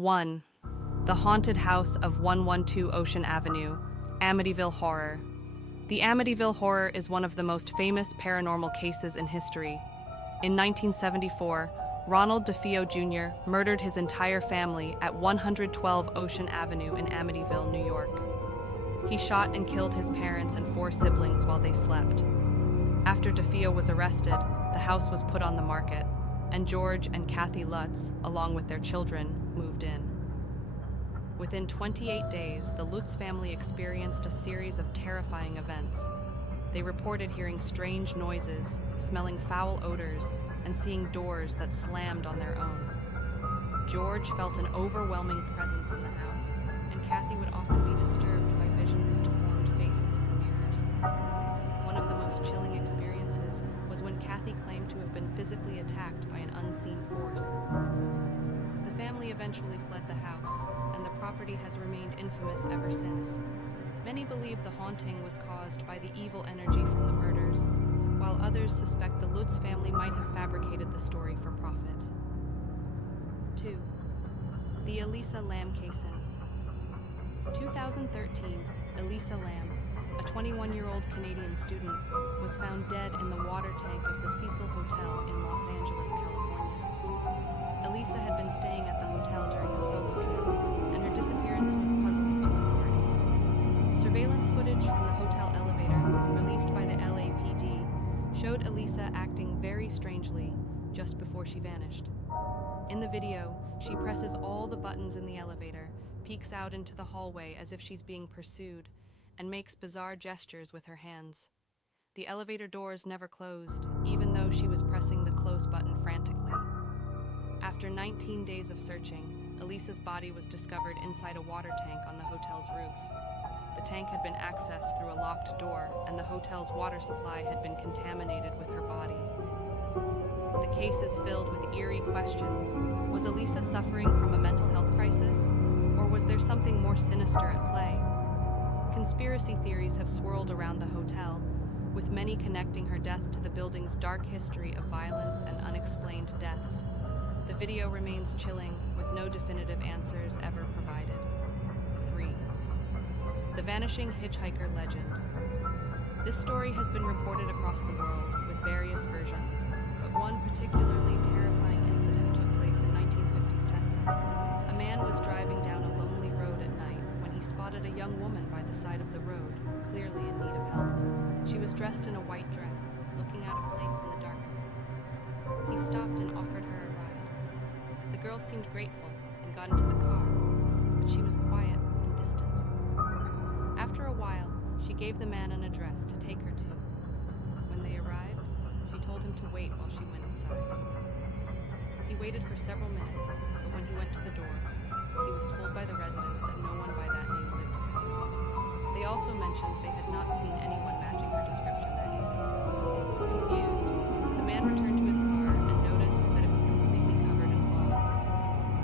1. The Haunted House of 112 Ocean Avenue, Amityville Horror. The Amityville Horror is one of the most famous paranormal cases in history. In 1974, Ronald DeFeo Jr. murdered his entire family at 112 Ocean Avenue in Amityville, New York. He shot and killed his parents and 4 siblings while they slept. After DeFeo was arrested, the house was put on the market, and George and Kathy Lutz, along with their children, moved in. Within 28 days, the Lutz family experienced a series of terrifying events. They reported hearing strange noises, smelling foul odors, and seeing doors that slammed on their own. George felt an overwhelming presence in the house, and Kathy would often be disturbed by visions of deformed faces in the mirrors. One of the most chilling experiences was when Kathy claimed to have been physically attacked by an unseen force. The family eventually fled the house, and the property has remained infamous ever since. Many believe the haunting was caused by the evil energy from the murders, while others suspect the Lutz family might have fabricated the story for profit. 2. The Elisa Lam Case-in. 2013, Elisa Lam, a 21-year-old Canadian student, was found dead in the water tank of the Cecil Hotel in Los Angeles, California. Elisa had been staying at the hotel during a solo trip, and her disappearance was puzzling to authorities. Surveillance footage from the hotel elevator, released by the LAPD, showed Elisa acting very strangely just before she vanished. In the video, she presses all the buttons in the elevator, peeks out into the hallway as if she's being pursued, and makes bizarre gestures with her hands. The elevator doors never closed, even though she was pressing the close button frantically. After 19 days of searching, Elisa's body was discovered inside a water tank on the hotel's roof. The tank had been accessed through a locked door, and the hotel's water supply had been contaminated with her body. The case is filled with eerie questions. Was Elisa suffering from a mental health crisis? Or was there something more sinister at play? Conspiracy theories have swirled around the hotel, with many connecting her death to the building's dark history of violence and unexplained deaths. The video remains chilling, with no definitive answers ever provided. 3. The Vanishing Hitchhiker Legend. This story has been reported across the world, with various versions, but one particularly terrifying incident took place in 1950s Texas. A man was driving down a lonely road at night when he spotted a young woman by the side of the road, clearly in need of help. She was dressed in a white dress, looking out of place in the darkness. He stopped and offered her a ride. The girl seemed grateful and got into the car, but she was quiet and distant. After a while, she gave the man an address to take her to. When they arrived, she told him to wait while she went inside. He waited for several minutes, but when he went to the door, he was told by the residents that no one by that name lived there. They also mentioned they had not seen anyone matching her description that evening. Confused, the man returned to his car and noticed that it was completely covered in fog.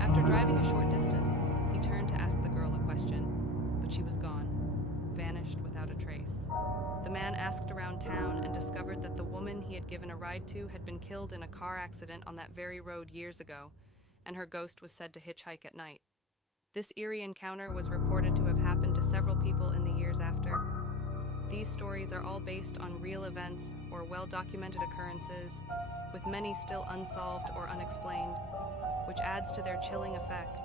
After driving a short distance, he turned to ask the girl a question, but she was gone, vanished without a trace. The man asked around town and discovered that the woman he had given a ride to had been killed in a car accident on that very road years ago, and her ghost was said to hitchhike at night. This eerie encounter was reported to have happened to several people in the years after. These stories are all based on real events or well-documented occurrences, with many still unsolved or unexplained, which adds to their chilling effect.